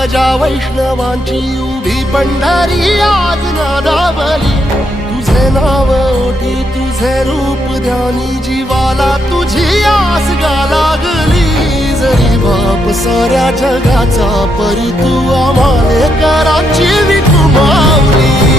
ध्वजा वैष्णवांची उभी पंढरी आज नादावली। तुझे नाव ओठी तुझे रूप ध्यानी जीवाला तुझी आस गा लागली। जरी बाप साऱ्या जगाचा परी तू आम्हाले कराची विठू माऊली।